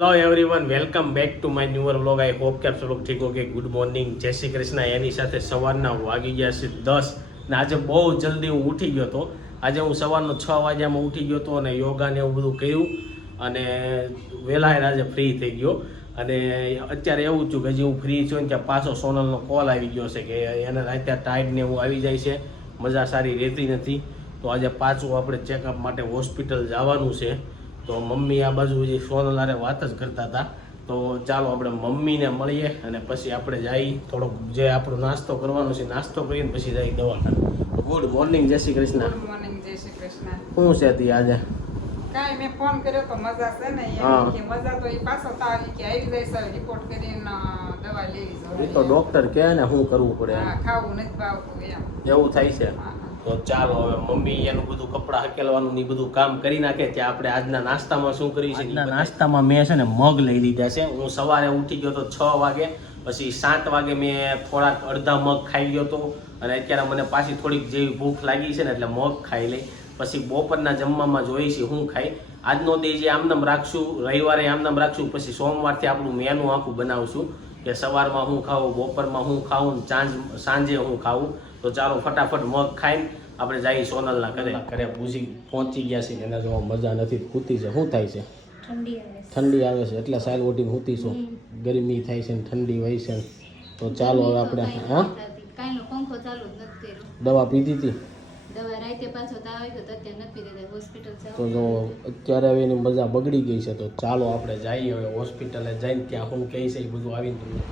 Hello everyone welcome back to my newer vlog I hope કે આપ સૌ ઠીક okay good morning Jai Shri Krishna. એની સાથે સવારના વાગી ગયા છે દસ ને આજે બહુ જલ્દી હું ઉઠી ગયો હતો. આજે હું સવારનો છ વાગ્યામાં ઉઠી ગયો હતો અને યોગા ને એવું બધું કર્યું અને વહેલા આજે ફ્રી થઈ ગયો. અને અત્યારે એવું છું કે હજી હું ફ્રી છું ને ત્યાં પાછો સોનલનો કોલ આવી ગયો છે કે એને રાતે ટાઈડ ને એવું આવી જાય છે. મજા સારી રહેતી નથી. તો આજે પાછું આપણે ચેકઅપ માટે હોસ્પિટલ જવાનું છે. તો મમ્મી આ બાજુ જે સોનલારે વાત જ કરતા હતા. તો ચાલો આપણે મમ્મીને મળીએ અને પછી આપણે જઈ થોડોક જે આપણો નાસ્તો કરવાનો છે નાસ્તો કરીને પછી જઈ દવાખાને. Good morning Jai Shri Krishna. Good morning Jai Shri Krishna. શું છે તી આજે? કાંઈ મેં ફોન કર્યો તો મજા છે ને કે મજા તો એ પાછો તાવ કે આવી જાય સર રિપોર્ટ કરીને દવા લેવી જોઈએ તો ડોક્ટર કહે ને શું કરવું પડે હા ખાવું નથી ભાવતું એમ. એવું થાય છે. હા, તો ચાલો હવે મમ્મી એનું બધું કપડાં હકેલવાનું ને બધું કામ કરી નાખે ત્યાં આપણે આજના નાસ્તામાં શું કરી છે નાસ્તામાં મેં છે ને મગ લઈ લીધા છે. હું સવારે ઉઠી ગયો તો છ વાગે પછી સાત વાગે મેં થોડાક અડધા મગ ખાઈ ગયો તો અને અત્યારે મને પાછી થોડીક જેવી ભૂખ લાગી છે ને એટલે મગ ખાઈ લઈ. પછી બપોરના જમવામાં જોઈ છે હું ખાઈ. આજનો દી જે આમનામ રાખશું રવિવારે આમનામ રાખશું પછી સોમવારથી આપણું મેનુ આખું બનાવશું કે સવારમાં હું ખાઉં બપોરમાં હું ખાઉં ને સાંજ સાંજે હું ખાવું તો ચાલો ફટાફટ મગ ખાઈને આપણે જઈએ સોનલના ઘરે. ઘરે પૂછી પહોંચી ગયા છે એના જોવા મજા નથી ખૂતી છે. શું થાય છે? ઠંડી આવે છે. ઠંડી આવે છે. એટલે સાયલ ઓટીને ખૂતી છું. ગરમી થાય છે ને ઠંડી હોય છે તો ચાલો હવે આપણે હા? દવા પીધી હતી? તો જો અત્યારે હવે એની મજા બગડી ગઈ છે. તો ચાલો આપણે જઈએ હવે હોસ્પિટલે જઈને ત્યાં શું કહે છે એ બધું આવીને તમને.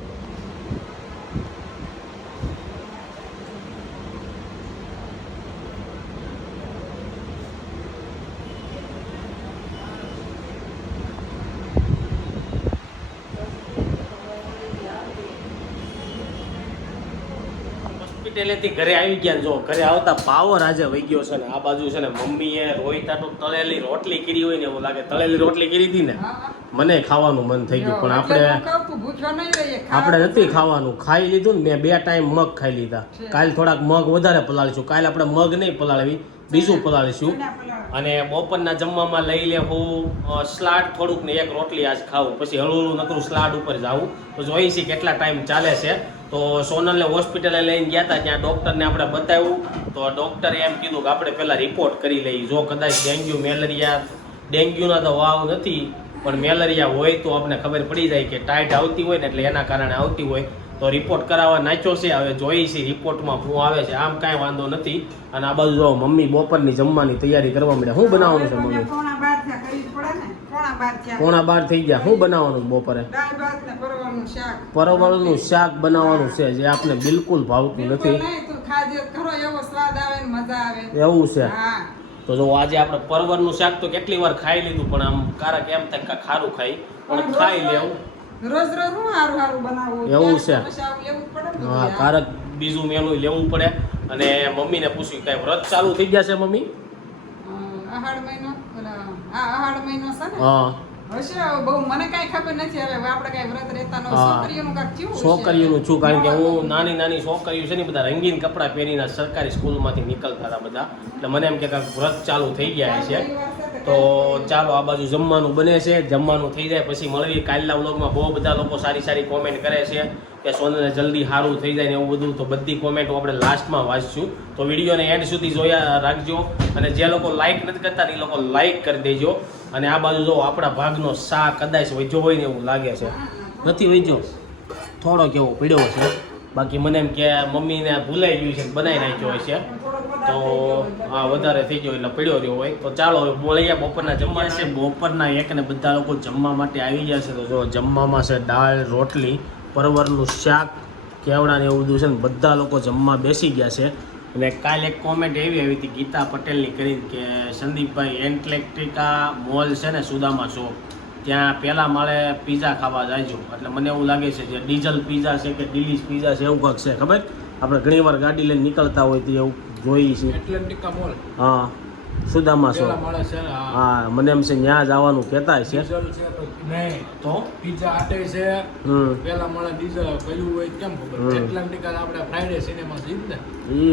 હોસ્પિટલેથી ઘરે આવી ગયા જો ઘરે આવતા પાવર આજે વહી ગયો છે ને આ બાજુ છે ને મમ્મીએ રોહિતા તો તળેલી રોટલી કરી હોય ને એવું લાગે. તળેલી રોટલી કરી હતી ને. મને ખાવાનું મન થઈ ગયું પણ આપણે આપણે નથી ખાવાનું. ખાઈ લીધું ને મેં બે ટાઈમ મગ ખાઈ લીધા. કાલે થોડાક મગ વધારે પલાળીશું. કાલ આપણે મગ નહીં પલાળવી બીજું પલાળીશું. અને બપોરના જમવામાં લઈ લે હું સ્લાડ થોડુંક ને એક રોટલી આજ ખાવું પછી હળવું નકરું સ્લાડ ઉપર જાવું તો જોઈ કેટલા ટાઈમ ચાલે છે. તો સોનલને હોસ્પિટલે લઈને ગયા હતા, ત્યાં ડૉક્ટરને આપણે બતાવ્યું. તો ડૉક્ટરે એમ કીધું કે આપણે પહેલાં રિપોર્ટ કરી લઈએ. જો કદાચ ડેન્ગ્યુ, મેલેરિયા, ડેન્ગ્યુના તો વાવ નથી, પણ મેલેરિયા હોય તો આપણે ખબર પડી જાય કે ટાઈટ આવતી હોય ને એટલે એના કારણે આવતી હોય. તો રિપોર્ટ કરાવવા નાખ્યો છે, હવે જોઈએ છીએ રિપોર્ટમાં શું આવે છે. આમ કાંઈ વાંધો નથી. અને આ બાજુ જો મમ્મી બપોરની જમવાની તૈયારી કરવા માંડે શું બનાવવાનું છે, મમ્મી? બાર થયા કરવી પડે ને? પોણા બાર થયા પોણા બાર થઈ ગયા. શું બનાવવાનું બપોરે? દાળ ભાત ને શાક. બનાવવાનું છે જે આપને બિલકુલ ભાવતું નથી. ખાજે. એવો સ્વાદ આવે ને મજા આવે. એવું છે. હા. તો જો આજે આપણે પરવળનું શાક તો કેટલી વાર ખાઈ લીધું પણ આમ કારક એમ થાય કે ખારું ખાઈ. પણ ખાઈ લેવું. રોજ રોજ હું હારું હારું બનાવું? એવું છે. હા કારક બીજું મેનુ લેવું પડે. અને મમ્મીને પૂછ્યું કાંઈ વ્રત ચાલુ થઈ ગયા છે મમ્મી? આહાર મહિનો ઓલા, આહાડ મહિનો છે ને? હા. હશે બહુ મને કાંઈ ખબર નથી હવે આપણે કાંઈ વ્રત રહેતા નો. છોકરીઓનું કાંઈક થયું છોકરીઓનું છું કારણ કે હું નાની નાની છોકરીઓ છે ને બધા રંગીન કપડાં પહેરીને સરકારી સ્કૂલમાંથી નીકળતા હતા બધા. એટલે મને એમ કે વ્રત ચાલુ થઈ ગયા છે તો ચાલો આ બાજુ જમવાનું બને છે. જમવાનું થઈ જાય પછી મળવી કાલના વ્લોગમાં બહુ બધા લોકો સારી સારી કોમેન્ટ કરે છે કે સોનલને જલ્દી સારું થઈ જાય ને એવું બધું. તો બધી કોમેન્ટો આપણે લાસ્ટમાં વાંચશું. તો વિડીયોને એન્ડ સુધી જોયા રાખજો અને જે લોકો લાઇક નથી કરતા એ લોકો લાઇક કરી દેજો. અને આ બાજુ જો આપણા ભાગનો શા કદાચ વજ્યો હોય ને એવું લાગે છે. નથી વજ્યો થોડો કેવો પીડ્યો છે બાકી મને એમ કે મમ્મીને ભૂલાઈ ગયું છે બનાવી નાખ્યો હોય છે. તો હા, વધારે થઈ ગયો એટલે પડ્યો રહ્યો હોય. તો ચાલો, હવે બોલીએ બપોરના જમવા છે, બપોરના એક ને બધા લોકો જમવા માટે આવી ગયા છે. તો જો, જમવામાં છે દાળ, રોટલી, પરવરનું શાક કેવડા ને એવું બધું છે ને, બધા લોકો જમવા બેસી ગયા છે. અને કાલે એક કોમેન્ટ એવી આવી હતી ગીતા પટેલની કરીને કે, સંદીપભાઈ એન્ટલેક્ટ્રિકા મોલ છે ને સુદામા ચોક ત્યાં પહેલાં માળે પીઝા ખાવા જાયજો એટલે મને એવું લાગે છે જે ડીઝલ પીઝા છે કે ડીલીશ પીઝા છે, એવું કંઈક છે, ખબર? આપણે ઘણી વાર ગાડી લઈને નીકળતા હોય તો એવું જોઈએ છીએ. હા સુદામા છે હા. મને એમ છે ત્યાં જવાનું કહેતા છે. તો આટે છે. પેલા માળે ડીઝલ કયું હોય કેમ ખબર? એટલેન્ટિકા આપણે ફ્રાઈડે સિનેમા છે ને?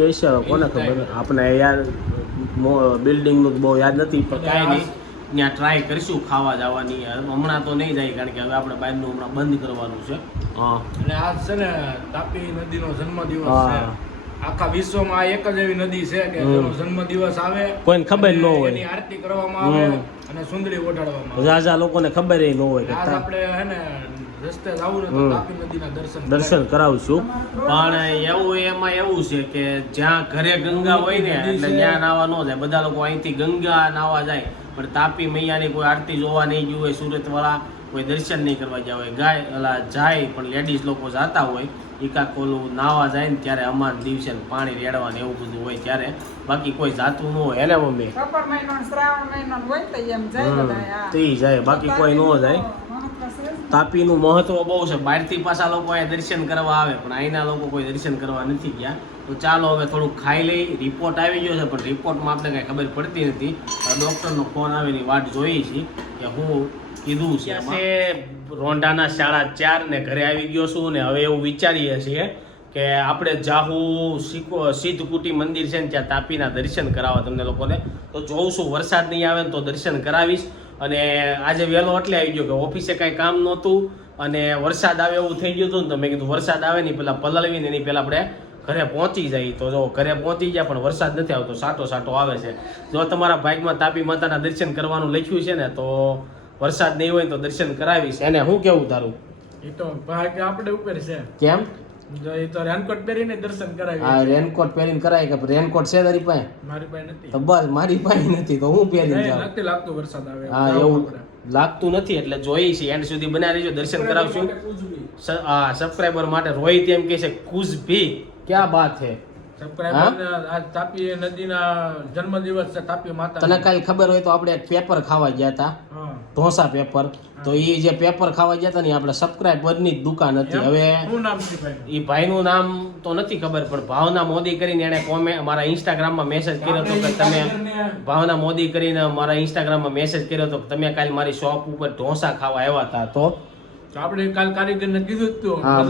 એ હશે કોને ખબર? આપણે યાર બિલ્ડિંગનું બહુ યાદ નથી પણ કાંઈ નહીં. ત્યાં ટ્રાય કરીશું ખાવા જવાની હમણાં તો નહીં જાય કારણ કે હવે આપણે બહારનું હમણાં બંધ કરવાનું છે અને આજ છે ને તાપી નદીનો જન્મદિવસ. છે આખા વિશ્વમાં આ એક જ એવી નદી છે કે. જેનો જન્મદિવસ આવે કોઈને ખબર ન હોય. એની આરતી કરવામાં આવે અને સુંદરી ઓઢાડવામાં આવે રાજા લોકોને ખબર ન હોય કે આજ આપણે હે ને રસ્તે જવું ને તો. તાપી નદીના દર્શન દર્શન. કરાવશું પણ એવું એમાં એવું છે કે જ્યાં ઘરે ગંગા હોય ને એટલે ત્યાં નાવા ન જાય બધા લોકો અહીંથી ગંગા નાવા જાય પણ તાપી મૈયાની કોઈ આરતી જોવા નહીં ગયું હોય સુરતવાળા કોઈ દર્શન નહીં કરવા ગયા હોય. ગાય અલા જાય પણ લેડીઝ લોકો જતા હોય એકા ઓલું નાવા જાય ને ત્યારે અમાન દિવસે પાણી રેડવા ને એવું બધું હોય ત્યારે. બાકી કોઈ જાતું ન હોય. એને મમ્મી. તો એ જાય બાકી કોઈ ન જાય. તાપીનું મહત્વ બહુ છે. બહારથી પાછા લોકો અહીંયા દર્શન કરવા આવે પણ અહીંના લોકો કોઈ દર્શન કરવા નથી ગયા. તો ચાલો હવે થોડુંક ખાઈ લઈ રિપોર્ટ આવી ગયો છે પણ રિપોર્ટમાં આપણે કાંઈ ખબર પડતી નથી. ડૉક્ટરનો ફોન આવેની વાટ જોઈએ છીએ કે હું કીધું છે. રોંઢાના શાળા ચાર ને ઘરે આવી ગયો છું ને હવે એવું વિચારીએ છીએ કે આપણે જાહુ સિદ્ધકુટી મંદિર છે ને ત્યાં તાપીના દર્શન કરાવવા તમને લોકોને. તો જોઉં છું વરસાદ નહીં આવે ને તો દર્શન કરાવીશ. અને આજે વહેલો એટલે આવી ગયો કે ઓફિસે કાંઈ કામ નહોતું અને વરસાદ આવે એવું થઈ ગયું હતું ને તો મેં કીધું વરસાદ આવે ને પહેલાં પલળવીને એની પહેલાં આપણે ઘરે પહોંચી જાય તો જો ઘરે પહોંચી જાય પણ વરસાદ નથી આવતો સાટો સાટો આવે છે. જો તમારા ભાગમાં તાપી માતાના દર્શન કરવાનું લખ્યું છે ને તો વરસાદ નહીં હોય તો દર્શન કરાવીશ. એને હું કેવું તારું? એ તો ભાગ આપણે ઉપર છે. કેમ? જો એ તો રેનકોટ પહેરીને દર્શન કરાવી રેનકોટ પહેરીને કરાય કે રેનકોટ છે તારી પાસે? મારી પાસે નથી. તો બસ મારી પાસે નથી તો હું પહેરીને જાઉં. નથી લાગતું વરસાદ આવે હા એવું લાગતું નથી એટલે જોઈએ છીએ એન્ડ સુધી બનાવી રહીજો દર્શન કરાવશું. આ સબસ્ક્રાઈબર માટે રોહિત એમ કહે છે કુછ ભી. ક્યાં બાત ને તાપી નદીના જન્મદિવસ છે તાપી માતા તને કાલ ખબર હોય તો આપણે પેપર ખાવા ગયા હતા ઢોસા પેપર. તો એ જે પેપર ખાવા ગયા હતા ને આપણે સબસ્ક્રાઈબરની દુકાન હતી. હવે શું નામ છે ભાઈ એ ભાઈનું નામ તો નથી ખબર પણ ભાવના મોદી કરીને એણે કોમે મારા ઇન્સ્ટાગ્રામમાં મેસેજ કર્યો હતો કે તમે ભાવના મોદી કરીને મારા ઇન્સ્ટાગ્રામમાં મેસેજ કર્યો હતો કે તમે કાલ મારી શોપ ઉપર ઢોસા ખાવા આવ્યા હતા તો. આપડે આપણે કાલ કારીગરને કીધું જ તું. હા,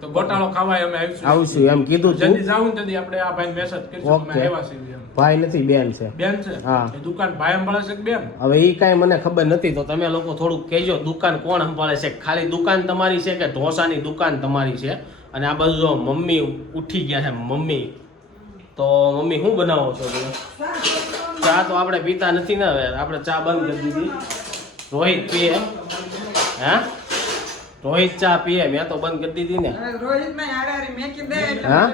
તો ગોટાળો ખાવા અમે આવીશું. આવશું એમ કીધું જલ્દી જાઉં જાવું ને તેથી આપણે આ ભાઈને મેસેજ કરીશું અમે આવ્યા છીએ ભાઈ નથી બેન છે. બેન છે? હા. દુકાન ભાઈ સંભાળે છે કે બેન? હવે એ કાંઈ મને ખબર નથી તો તમે લોકો થોડુંક કહેજો દુકાન કોણ સંભાળે છે? ખાલી દુકાન તમારી છે કે ઢોસાની દુકાન તમારી છે? અને આ બાજુ જો મમ્મી ઉઠી ગયા છે મમ્મી. તો મમ્મી શું બનાવો છો તમે? ચા તો આપણે પીતા નથી ને હવે. આપણે ચા બંધ કરી દીધી. રોહિત પીએ હા? રોહિત ચા પીએ મેં તો બંધ કરી દીધી ને. રોહિત ને આડારી મેકી દે એટલે હા?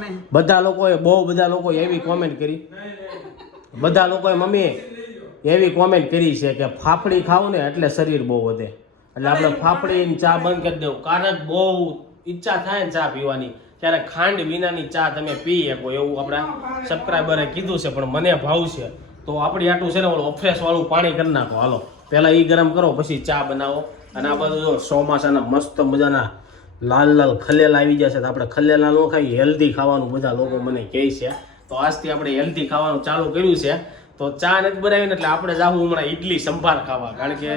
નહીં. બધા લોકોએ બહુ બધા લોકોએ એવી કોમેન્ટ કરી. બધા લોકોએ મમ્મી એવી કોમેન્ટ કરી છે કે ફાફડી ખાવ ને એટલે શરીર બહુ વધે. એટલે આપણે ફાફડી ચા બંધ કરી દેવું. કારણ કે બહુ ઈચ્છા થાય ને ચા પીવાની. ત્યારે ખાંડ વિનાની ચા તમે પી શકો એવું આપણા સબસ્ક્રાઈબરે કીધું છે પણ મને ભાવશે તો આપણી આટલું છે ને ઓલું અફ્રેશ વાળું પાણી કરી નાખો. હાલો પહેલાં એ ગરમ કરો પછી ચા બનાવો. અને આ બધું જો ચોમાસાના મસ્ત મજાના લાલ લાલ ખલેલા આવી જશે તો આપણે ખલેલા ન ખાઈ હેલ્ધી ખાવાનું બધા લોકો મને કહે છે. તો આજથી આપણે હેલ્ધી ખાવાનું ચાલુ કર્યું છે. તો ચા નથી બનાવીને એટલે આપણે જાવું હમણાં ઇડલી સંભાર ખાવા. કારણ કે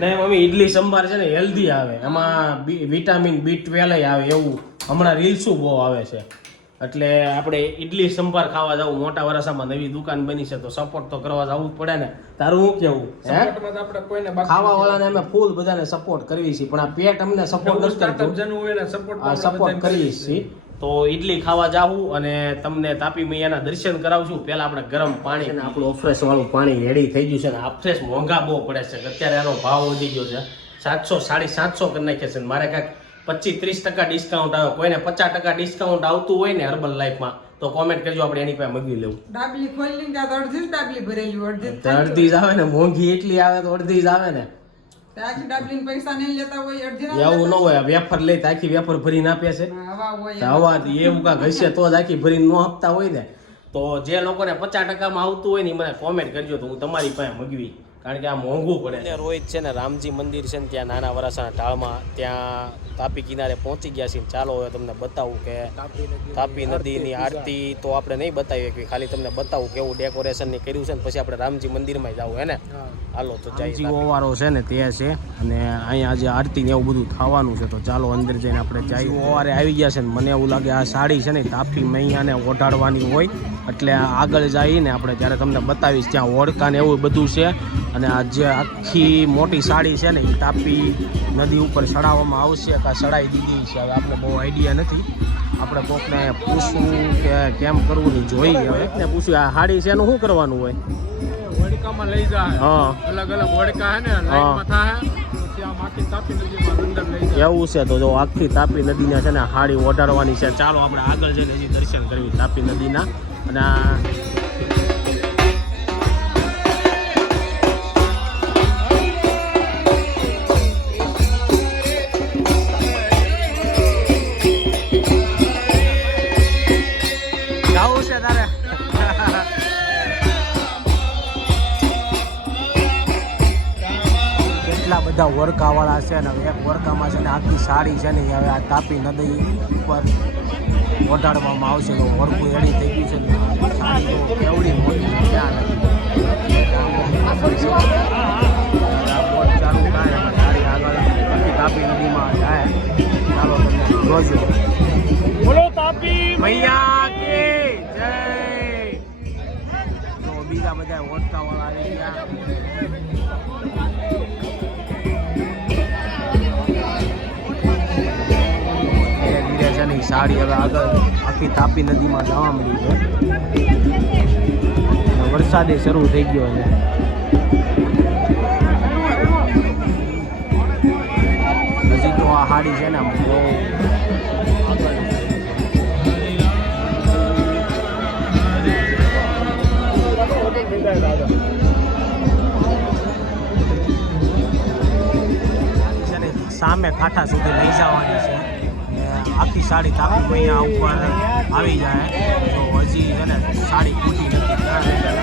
નહીં મમ્મી ઇડલી સંભાર છે ને હેલ્ધી આવે. એમાં વિટામિન બી ટ્વેલ્વ આવે એવું. હમણાં રીલ્સું બહુ આવે છે. એટલે આપણે ઈડલી સંભાર ખાવા જવું મોટા વરાસામાં નવી દુકાન બની છે તો સપોર્ટ તો કરવા જવું જ પડે ને. તારું શું કેવું? ખાવા વાળાને અમે ફૂલ બધાને સપોર્ટ કરવી છીએ પણ આ પેટ અમને સપોર્ટ નથી કરતું. સપોર્ટ કરીએ છીએ. તો ઈડલી ખાવા જાવું અને તમને તાપી મૈયાના દર્શન કરાવશું. પહેલા આપણે ગરમ પાણી અને આપણું ઓફ્રેશ વાળું પાણી રેડી થઈ ગયું છે ને ઓફ્રેશ મોંઘા બહુ પડે છે. અત્યારે એનો ભાવ વધી ગયો છે. સાતસો સાડી સાતસો કરી નાખ્યા છે ને મારે કાંઈક પચીસ ત્રીસ ટકા ડિસ્કાઉન્ટ આવે. કોઈને પચાસ ટકા ડિસ્કાઉન્ટ આવતું હોય ને હર્બલ લાઈફમાં તો કોમેન્ટ કરજો આપણે એની પાસે મગવી લેવું. ડાબલી ખોલી અડધી જ ડાબલી ભરેલી અડધી અડધી જ આવે ને મોંઘી એટલી આવે તો અડધી જ આવે ને. પૈસા લેતા હોય એવું ન હોય વેફર લઈ આખી વેફર ભરીને આપે છે. હવા એવું કાંક હશે તો જ આખી ભરીને ન આપતા હોય ને. તો જે લોકોને પચાસ ટકામાં આવતું હોય ને મને કોમેન્ટ કરજો તો હું તમારી પાસે મગવી. કારણ કે આ મોંઘું પડે રોહિત છે ને રામજી મંદિર છે ને ત્યાં નાના વરાસાના ઢાળમાં ત્યાં તાપી કિનારે પહોંચી ગયા છીએ ચાલો હવે તમને બતાવું કે તાપી નદીની આરતી તો આપણે નહીં બતાવીએ શકીએ ખાલી તમને બતાવું કેવું ડેકોરેશનની કર્યું છે ને પછી આપણે રામજી મંદિરમાં જવું હે ને? હાલો તો રામજી ઓવારો છે ને તે છે અને અહીંયા આજે આરતી ને એવું બધું થવાનું છે તો ચાલો અંદર જઈને આપણે જઈ ઓવારે આવી ગયા છે ને મને એવું લાગે આ સાડી છે ને તાપી મૈયાને ઓઢાડવાની હોય. એટલે આગળ જઈને આપણે ત્યારે તમને બતાવીશ ત્યાં ઓળકા ને એવું બધું છે. અને આ જે આખી મોટી સાડી છે ને એ તાપી નદી ઉપર ચડાવવામાં આવશે કાં ચડાવી દીધી છે. હવે આપણે બહુ આઈડિયા નથી. આપણે કોકને પૂછવું કે કેમ કરવું ને જોઈએ હવે. એકને પૂછ્યું આ સાડી છે એનું શું કરવાનું હોય? વડકામાં લઈ જાય. હા. અલગ અલગ હે ને લાઈનમાં થાય એવું છે તો જો આખી તાપી નદીના છે ને હાડી ઓઢાડવાની છે. ચાલો આપણે આગળ જઈને દર્શન કરવી તાપી નદીના. અને બધા ઓરકાવાળા છે ને એક વર્કામાં છે ને આખી સાડી છે ને હવે આ તાપી નદી ઉપર ઓઢાડવામાં આવશે તો વર્કું એડી થઈ ગયું છે સાડી તો કેવડી મોટી ત્યાં સાડી આગળ તાપી નદીમાં જાય ચાલો તમે જોજો બોલો તાપી. મૈયા કી જય. બીજા બધા ઓઢતાવાળા આવી ગયા. ઈ સાડી હવે આગળ આખી તાપી નદીમાં જવા મળી છે. વરસાદે શરૂ થઈ ગયો છે. હજી તો આ સાડી છે ને બહુ આગળ સામે કાંઠા સુધી લઈ જવાની છે. આખી સાડી તાપી મૈયા ઉપર આવી જાય. તો હજી છે ને સાડી ખૂટી નથી.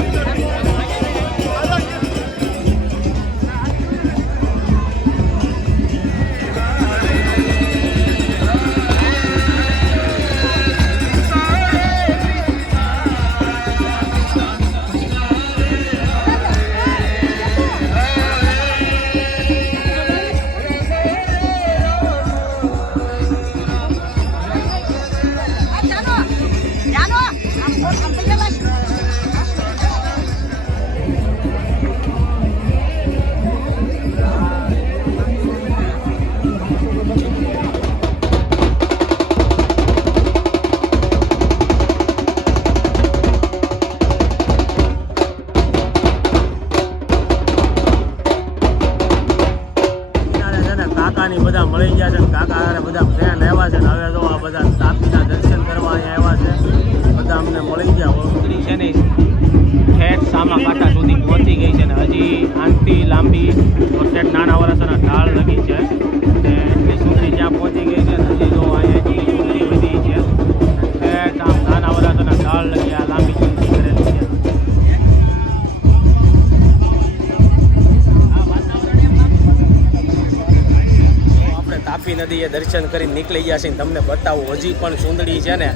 કરીને નીકળી ગયા છીએ તમને બતાવું. હજી પણ ચૂંદડી છે ને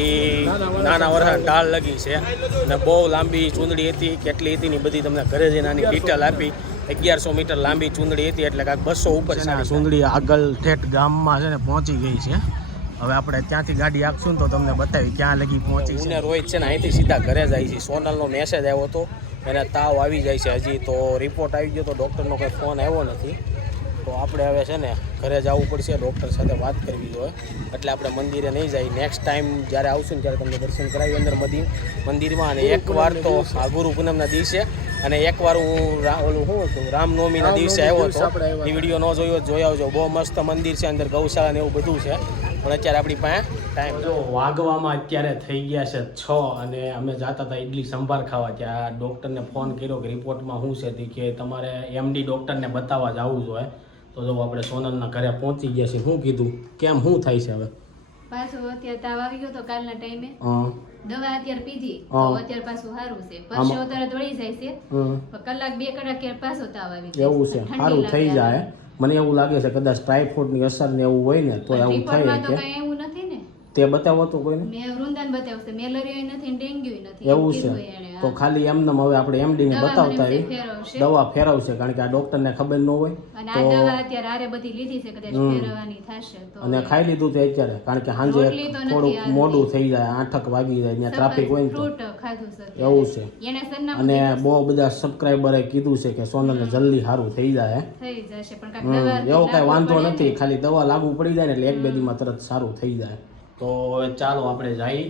એ નાના વરસા ઢાળ લગી છે. અને બહુ લાંબી ચૂંદડી હતી. કેટલી હતી ને બધી તમને ઘરે જઈને આની ડિટેલ આપી. અગિયારસો મીટર લાંબી ચૂંદડી હતી એટલે કાંઈક બસો ઉપર ચૂંદડી આગળ ઠેઠ ગામમાં છે ને પહોંચી ગઈ છે. હવે આપણે ત્યાંથી ગાડી આપશું ને તો તમને બતાવી ક્યાં લગી પહોંચી છે. રોહિત છે ને અહીંથી સીધા ઘરે જાય છે. સોનલનો મેસેજ આવ્યો હતો. એને તાવ આવી જાય છે. હજી તો રિપોર્ટ આવી ગયો તો ડૉક્ટરનો કંઈ ફોન આવ્યો નથી. તો આપણે હવે છે ને ઘરે જવું પડશે ડૉક્ટર સાથે વાત કરવી જોઈએ એટલે આપણે મંદિરે નહીં જાય. નેક્સ્ટ ટાઈમ જ્યારે આવશું ને ત્યારે તમને દર્શન કરાવી અંદર મંદિર મંદિરમાં. અને એકવાર તો આ ગુરુ પૂનમના દિવસે. અને એકવાર હું ઓલું શું હતું? રામનવમીના દિવસે આવ્યો હતો. એ વીડિયો ન જોયો જોઈ આવજો. બહુ મસ્ત મંદિર છે અંદર ગૌશાળા ને એવું બધું છે. પણ અત્યારે આપણી પાસે ટાઈમ જો વાગવામાં અત્યારે થઈ ગયા છે છ અને અમે જતા હતા ઇડલી સંભાર ખાવા. ત્યાં ડૉક્ટરને ફોન કર્યો કે રિપોર્ટમાં શું છે તે કે તમારે એમડી ડૉક્ટરને બતાવવા જવું જોઈએ તો જો આપણે સોનલના ઘરે પહોંચી ગયા છીએ શું કીધું કેમ શું થાય છે હવે? પાછો અત્યારે તાવ આવી ગયો તો કાલના ટાઈમે. દવા અત્યારે પીધી તો અત્યારે પાછું સારું છે. પછી અત્યારે દોડી જાય છે. કલાક બે કલાક પાછો તાવ આવી ગયો એવું છે. સારું થઈ જાય. મને એવું લાગે છે કદાચ ટાઇફોઇડની અસર ને એવું હોય ને તો એવું થાય કે તે બતાવો તો કોઈને? મેં વૃંદાન બતાવ્યું છે. મેલેરિયા નથી ડેન્ગ્યુ નથી. એવું છે. તો ખાલી એમને હવે આપણે એમડી ને બતાવતા હોય દવા ફેરવશે કારણ કે આ ડોક્ટરને ખબર ન હોય અને આ દવા અત્યારે આરે બધી લીધી છે કદાચ. ફેરવવાની થશે તો અને ખાઈ લીધું છે અત્યારે કારણ કે સાંજે થોડું મોડું થઈ જાય આઠક વાગી જાય ત્યાં ટ્રાફિક હોય ને તો. ફ્રૂટ ખાધું છે એવું છે. અને બહુ બધા સબસ્ક્રાઇબરે કીધું છે કે સોનલને જલ્દી સારું થઈ જાય થઈ જશે પણ એવો કાંઈ વાંધો નથી ખાલી દવા લાગુ પડી જાય ને એટલે એક બે દીમાં તરત સારું થઈ જાય. તો ચાલો આપણે જઈ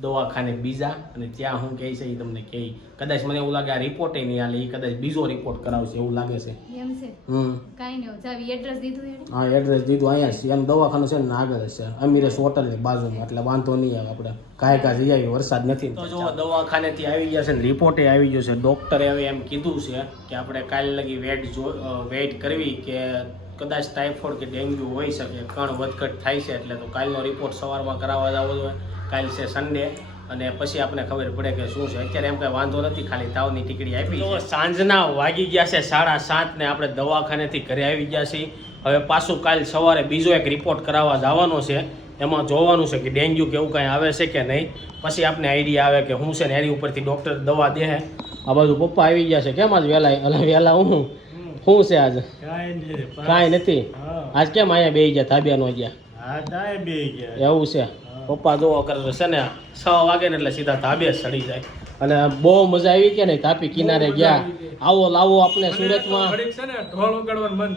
દવાખાને બીજા અને ત્યાં હું કહે છે એ તમને કહે કદાચ મને એવું લાગે આ રિપોર્ટ નહીં આલે એ કદાચ બીજો રિપોર્ટ કરાવશે એવું લાગે છે. એમ છે? હમ. કાંઈ નહીં જાવી એડ્રેસ દીધું હા એડ્રેસ દીધું અહીંયા છે એમ દવાખાનું છે ને આગળ છે. અમીરેશ હોટલની બાજુમાં એટલે વાંધો નહીં આવે આપણે. કાંઈ કાંઈ જઈ આવી વરસાદ નથી તો જો દવાખાનેથી આવી ગયા છે ને રિપોર્ટે આવી ગયો છે. ડૉક્ટરે હવે એમ કીધું છે કે આપણે કાલે લગી વેટ જો વેઇટ કરવી કે કદાચ ટાઇફોઇડ કે ડેન્ગ્યુ હોઈ શકે, કણ વધઘટ થાય છે એટલે તો કાલનો રિપોર્ટ સવારમાં કરાવવા જવો જોઈએ. કાલ છે સન્ડે અને પછી આપણે ખબર પડે કે શું છે. અત્યારે એમ કઈ વાંધો નથી, ખાલી તાવની ટીકડી આપી તો સાંજના વાગી ગયા છે સાડા સાત ને આપણે દવાખાનેથી ઘરે આવી ગયા છીએ. હવે પાછું કાલ સવારે બીજો એક રિપોર્ટ કરાવવા જવાનો છે. એમાં જોવાનું છે કે ડેન્ગ્યુ કે એવું કાંઈ આવે છે કે નહીં. પછી આપને આઈડિયા આવે કે શું છે ને એની ઉપરથી ડૉક્ટર દવા દે. આ બાજુ પપ્પા આવી ગયા છે. કેમ આજ વહેલા અલા વહેલા હું? શું છે આજ? કાંઈ નથી? આજ કેમ અહીંયા બે ગયા ધાબ્યાનો ગયા? એવું છે? પપ્પા જોવો કરે છે ને છ વાગે ને એટલે સીધા ધાબે જ ચડી જાય. અને બહુ મજા આવી કે નહીં? તાપી કિનારે ગયા. આવો લાવો આપણે સુરતમાં.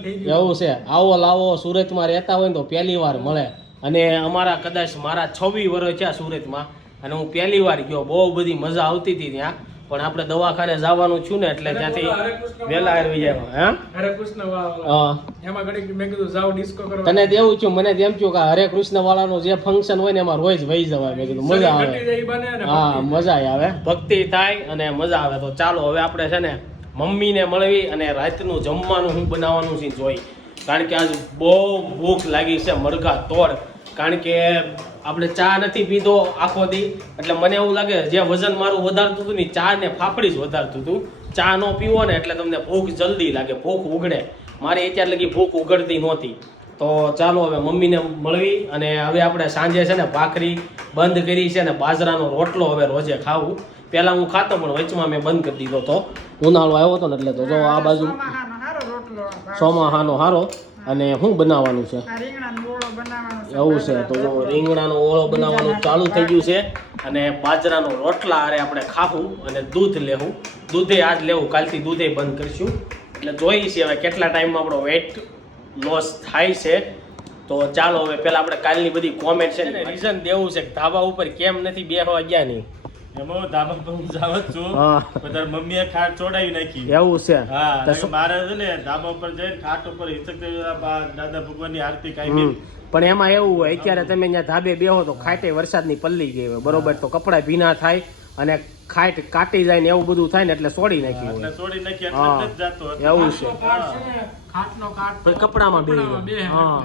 ને એવું છે. આવો લાવો સુરતમાં રહેતા હોય ને તો પહેલી વાર મળે. અને અમારા કદાચ મારા છવ્વી વર્ષ છે સુરતમાં. અને હું પહેલી વાર ગયો. બહુ બધી મજા આવતી હતી ત્યાં. પણ આપણે દવાખાને જવાનું છું ને એટલે ત્યાંથી વેલા આવી જાય હે? હરે કૃષ્ણ વાળા એમાં ઘડી મેં કીધું જાવ ડિસ્કો કરવા. તને દેવું છું મને તેમ છું કે હરે કૃષ્ણ વાળાનું જે ફંક્શન હોય ને એમાં રોજ વહી જવાય મેં કીધું મજા આવે. હા મજા આવે. ભક્તિ થાય અને મજા આવે. તો ચાલો હવે આપણે છે ને મમ્મીને મળવી અને રાતનું જમવાનું હું બનાવવાનું છે જોઈ. કારણ કે આજ બહુ ભૂખ લાગી છે મરઘા તોડ. કારણ કે આપણે ચા નથી પીધો આખો દી. એટલે મને એવું લાગે જે વજન મારું વધારતું હતું ને ચા ને ફાફડી જ વધારતું હતું. ચા ન પીવો ને એટલે તમને ભૂખ જલ્દી લાગે ભૂખ ઉગડે. મારી અત્યાર લગી ભૂખ ઉગડતી નહોતી. તો ચાલો હવે મમ્મીને મળવી અને હવે આપણે સાંજે છે ને ભાખરી બંધ કરી છે ને બાજરાનો રોટલો હવે રોજે ખાવું. પહેલાં હું ખાતો પણ વચમાં મેં બંધ કરી દીધો તો. ઉનાળો આવ્યો હતો ને એટલે તો જો આ બાજુ સોમાહાનો હારો. અને શું બનાવવાનું છે? એવું છે તો રીંગણાનો ઓળો બનાવવાનું ચાલુ થઈ ગયું છે અને બાજરાનો રોટલા અરે આપણે ખાવું અને દૂધ લેવું દૂધે આજ લેવું કાલથી દૂધે બંધ કરીશું. એટલે જોઈએ છીએ હવે કેટલા ટાઈમમાં આપણો વેટ લોસ થાય છે. તો ચાલો હવે પહેલાં આપણે કાલની બધી કોમેન્ટ છે ને રીઝન દેવું છે કે ધાબા ઉપર કેમ નથી બેસવા ગયા નહીં? એમાં ધાબા પર હું જાવ છું. પણ તારી મમ્મીએ ખાટ ચોડાવી નાખી. એવું છે. હા તો મારે છે ને ધાબા પર જઈને ખાટ ઉપર હિચક દાદા ભગવાનની આરતી કાંઈ હમ. પણ એમાં એવું હોય અત્યારે તમે ત્યાં ધાબે બેહો તો ખાટે વરસાદની પલ્લી ગઈ હોય બરોબર તો કપડા ભીના થાય અને ખાટ કાટી જાય ને એવું બધું થાય ને એટલે સોડી નાખી એટલે સોડી છોડી નાખી એટલે જ એવું છે કાટ છે. ને, ખાટનો કાટ પણ કપડામાં બે કપડામાં બે હા.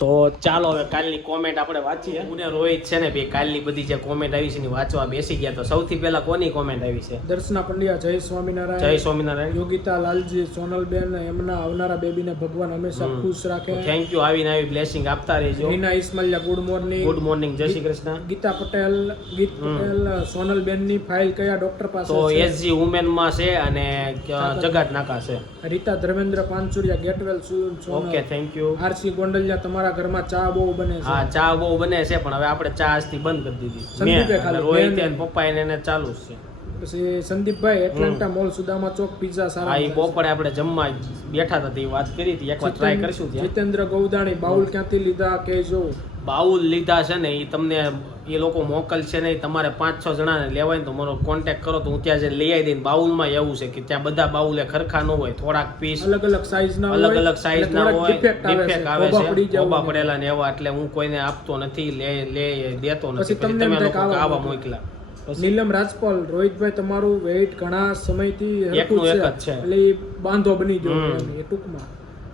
તો ચાલો હવે કાલની કોમેન્ટ આપણે વાંચીએ. હું ને રોહિત છે ને બે કાલની બધી જે કોમેન્ટ આવી છે એની વાંચવા બેસી ગયા. તો સૌથી પહેલા કોની કોમેન્ટ આવી છે? દર્શના પંડ્યા જય સ્વામિનારાયણ. જય સ્વામિનારાયણ. યોગિતા લાલજી સોનલબેન એમના આવનારા બેબીને ભગવાન હંમેશા ખુશ રાખે. થેન્ક યુ આવીને આવી બ્લેસિંગ આપતા રહેજો. Reena Ismailia good morning good morning Jai Shri Krishna. Geeta Patel Geet Patel સોનલબેનની file કયા ડોક્ટર પાસે તો એસજી વુમેન વુમેનમાં છે અને જગત નાકા છે. Rita Dharmendra Pansuriya get well okay thank you RC Gondaliya તમારા ઘરમાં ચા બહુ બને છે. હા ચા બહુ બને છે પણ હવે આપણે ચા આજથી બંધ કરી દીધી. મેં રોહિત અને પપ્પા એને ચાલુ જ છે. પછી સંદીપભાઈ Atlanta mall Sudama Chowk pizza સારા એ બપોરે આપણે જમવા બેઠા હતા તે વાત કરી હતી. એકવાર ટ્રાય કરશું ત્યાં. જીતેન્દ્ર ગૌદાણી બાઉલ ક્યાંથી લીધા કે કહેજો બાઉલ લીધા છે ને એ તમને એ લોકો મોકલશે નહીં તમારે પાંચ છ જણાને લેવાય ને તો મારો કોન્ટેક્ટ કરો તો હું ત્યાં જઈને લઈ આવી દઈને બાઉલમાં એવું છે કે ત્યાં બધા બાઉલ ખરખા ન હોય થોડાક પીસ અલગ અલગ સાઈઝ ના અલગ અલગ સાઈઝ ના હોય ડિફેક્ટ આવે છે જવું પડેલા ને એવા એટલે હું કોઈને આપતો નથી લે લે દેતો નથી. તમે લોકો આવા મોકલા. નીલમ રાજપાલ રોહિતભાઈ તમારું વેઇટ ઘણા સમયથી એકનું એક જ છે. એટલે બાંધો બની ગયો એ ટૂંકમાં.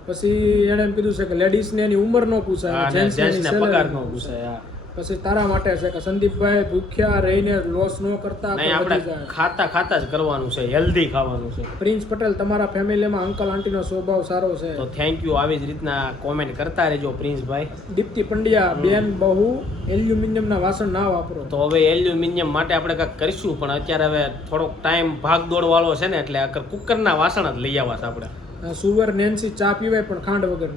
પછી એણે એમ કીધું છે કે લેડીઝ ને એની ઉંમર નો પૂછાય જેન્ટ્સને પગાર નો પૂછાય. પછી તારા માટે છે કે સંદીપભાઈ ભૂખ્યા રહીને લોસ ન કરતા આપણે ખાતા ખાતા જ કરવાનું છે હેલ્ધી ખાવાનું છે. પ્રિન્સ પટેલ તમારા ફેમિલીમાં અંકલ આંટીનો સ્વભાવ સારો છે. તો થેન્ક યુ આવી જ રીતના કોમેન્ટ કરતા રહેજો પ્રિન્સભાઈ. દીપ્તિ પંડ્યા બેન બહુ એલ્યુમિનિયમના વાસણ ના વાપરો. તો હવે એલ્યુમિનિયમ માટે આપણે કંઈક કરીશું પણ અત્યારે હવે થોડોક ટાઈમ ભાગ દોડવાળો છે ને એટલે કુકરના વાસણ જ લઈ આવવા આપણે. સુવર નેન્સી ચા પીવાય પણ ખાંડ વગર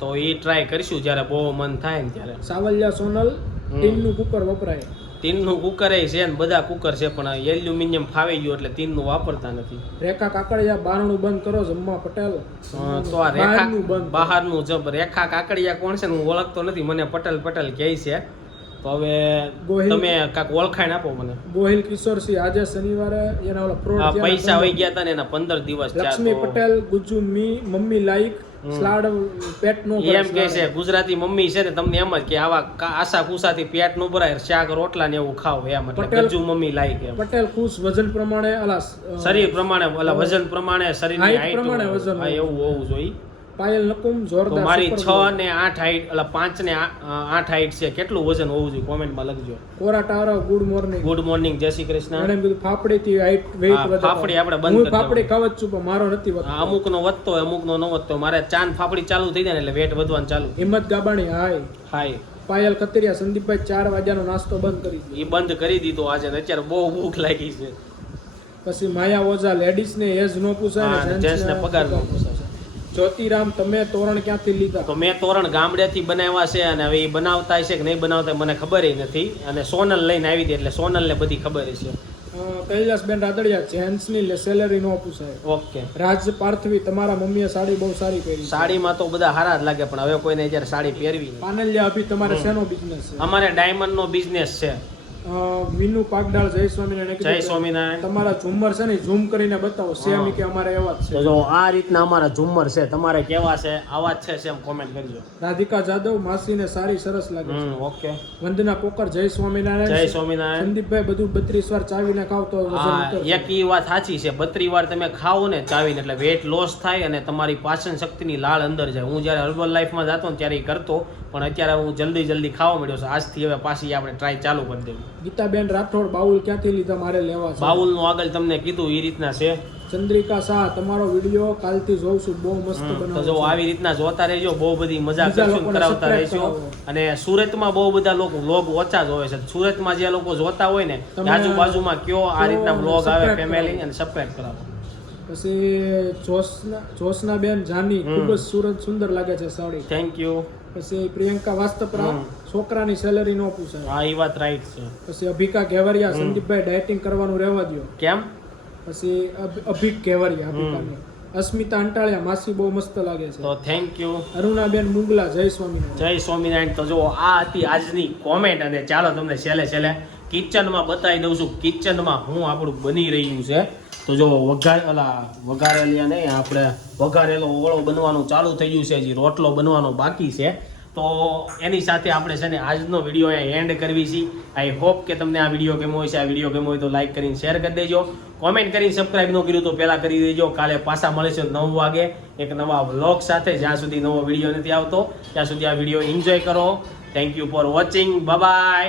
તો એ ટ્રાય કરીશું. જ્યારે બહુ મન થાય ને ત્યારે. સાવલિયા સોનલ ટીનનું કુકર વપરાય. તીનનું કુકર છે ને બધા કુકર છે પણ એલ્યુમિનિયમ ફાવી ગયું એટલે તીનનું વાપરતા નથી. રેખા કાકડિયા બારણું બંધ કરો જમવા પટેલ. તો આ રેખા બહારનું જબ રેખા કાકડિયા કોણ છે ને હું ઓળખતો નથી. મને પટેલ પટેલ કહે છે. તો હવે તમે કાક ઓળખાણ આપો મને. ગોહિલ કિશોરસિંહ આજે શનિવારે એના ઓલા ફ્રોડ પૈસા વહી ગયા હતા ને એના પંદર દિવસ લક્ષ્મી પટેલ ગુજુ મી મમ્મી લાઈક સ્લાડ પેટ નો એમ કે છે ગુજરાતી મમ્મી છે ને તમને એમ જ કે આવા આશા કુસાથી પેટનું ભરાય શાક રોટલા ને એવું ખાવ એમ એટલે ગજુ મમ્મી લાઈક એમ. પટેલ ખુશ વજન પ્રમાણે અલા શરીર પ્રમાણે અલા વજન પ્રમાણે હાઈટ પ્રમાણે વજન એવું હોવું જોઈએ. પાયલ નકુમ જોરદાર મારી છ ને આઠ હાઈટ એટલે પાંચ ને આઠ હાઈટ છે. કેટલું વજન હોવું જોઈએ? કોમેન્ટમાં લખજો. Kora Tavara good morning good morning Jai Shri Krishna. એને કીધું ફાફડી થી હાઈટ વેઇટ વધારે. ફાફડી આપણે બંધ હું ફાફડી ખાવત છું પણ મારો નથી વધતો. અમુક નો વધતો હોય અમુક નો ન વધતો મારે ચાંદ ફાફડી ચાલુ થઈ જાય ને એટલે વેટ વધવાનું ચાલુ. હિંમત ગાબાણી હાય. હાય. પાયલ કતરિયા સંદીપભાઈ ચાર વાગ્યાનો નાસ્તો બંધ કરી દીધો. એ બંધ કરી દીધો આજે અત્યારે બહુ ભૂખ લાગી છે. પછી માયા ઓઝા લેડીઝ ને એજ નો પૂછાય ને ને ને પગાર નો પૂછાય. જ્યોતિરામ તમે તોરણ ક્યાંથી લીધા? તો મેં તોરણ ગામડેથી બનાવ્યા છે અને હવે એ બનાવતા છે કે નહીં બનાવતા મને ખબર નથી. અને સોનલ લઈને આવી હતી એટલે સોનલને બધી ખબર છે. કૈલાસબેન રાદડિયા જેન્ટ્સની સેલેરી નો પૂછાય ઓકે. રાજ પાર્થવી તમારા મમ્મીએ સાડી બહુ સારી પહેરી સાડીમાં તો બધા હારા જ લાગે પણ હવે કોઈને જ્યારે સાડી પહેરવી પાનલિયા અભી તમારે શેનો બિઝનેસ છે? અમારે ડાયમંડ નો બિઝનેસ છે. વિનુ પાકડાળ જય સ્વામિનારાયણ જય સ્વામિનારાયણ. તમારા ઝુમર છે ને ઝૂમ કરીને બતાવો સેમ કે અમારે એવા જ છે. જો આ રીતના અમારા ઝુમર છે તમારે કેવા છે આવા જ છે સેમ કોમેન્ટ કરજો. રાધિકા જાદવ માસીને સારી સરસ લાગે છે. ઓકે વંદના કોકર જય જય સ્વામિનારાયણ. સ્વામિનારાયણ સંદીપભાઈ બધું બત્રીસ વાર ચાવીને ખાવ તો. એક ઈ વાત સાચી છે બત્રી વાર તમે ખાઓ ને ચાવીને એટલે વેટ લોસ થાય અને તમારી પાચન શક્તિની લાળ અંદર જાય. હું જ્યારે હર્બલ લાઈફમાં જતો ત્યારે કરતો પણ અત્યારે હું જલ્દી જલ્દી ખાવા મળ્યો છે. આજથી હવે પાછી આપણે ટ્રાય ચાલુ કરી દેવી. ગીતાબેન રાઠોડ બાઉલ ક્યાંથી લીધા મારે લેવા છે? બાઉલનું આગળ તમને કીધું એ રીતના છે. ચંદ્રિકા શાહ તમારો વીડિયો કાલથી જોઉં છું બહુ મસ્ત બનાવો જો આવી રીતના જોતા રહેજો બહુ બધી મજા કરશું કરાવતા રહેજો. અને સુરતમાં બહુ બધા લોકો વ્લોગ ઓછા જોવે છે. સુરતમાં જે લોકો જોતા હોય ને આજુબાજુમાં કયો આ રીતના વ્લોગ આવે ફેમિલી અને સબસ્ક્રાઇબ કરાવો. પછી જોશના બેન જાની ખૂબ જ સુરત સુંદર લાગે છે સાડી. થેન્ક યુ પછી પ્રિયંકા વાસ્તપરા. છોકરાની સેલરી નો પૂછાય. હા એ વાત રાઈટ છે. પછી અભિકા ઘેવરિયા સંદીપભાઈ ડાયટિંગ કરવાનું રહેવા દ્યો. કેમ? પછી અભ- અભિક ઘેવરિયા અભિકાને. અસ્મિતા અંટાળિયા માસી બહુ મસ્ત લાગે છે. તો થેન્ક યુ અરુણાબેન મુગલા જય સ્વામિનારાયણ. જય સ્વામિનારાયણ. તો જો આ હતી આજની કોમેન્ટ અને ચાલો તમને છેલ્લે છેલ્લે કિચનમાં બતાવી દઉં છું. કિચનમાં હું આપણું બની રહ્યું છે. તો જો વઘાર ઓલા વઘારેલી નહીં આપણે વઘારેલો ઓળો બનવાનું ચાલુ થઈ ગયું છે, હજી રોટલો બનવાનો બાકી છે. તો એની સાથે આપણે છે ને આજનો વીડિયો અહીંયા એન્ડ કરવી છે. આઈ હોપ કે તમને આ વીડિયો કેમો હોય છે આ વીડિયો કેમો હોય તો લાઈક કરીને શેર કરી દેજો. કોમેન્ટ કરીને સબસ્ક્રાઈબ ન કર્યું તો પહેલાં કરી દેજો. કાલે પાછા મળીશું નવ વાગે એક નવા વ્લોગ સાથે. જ્યાં સુધી નવો વીડિયો નથી આવતો, ત્યાં સુધી આ વીડિયો એન્જોય કરો. Thank you for watching bye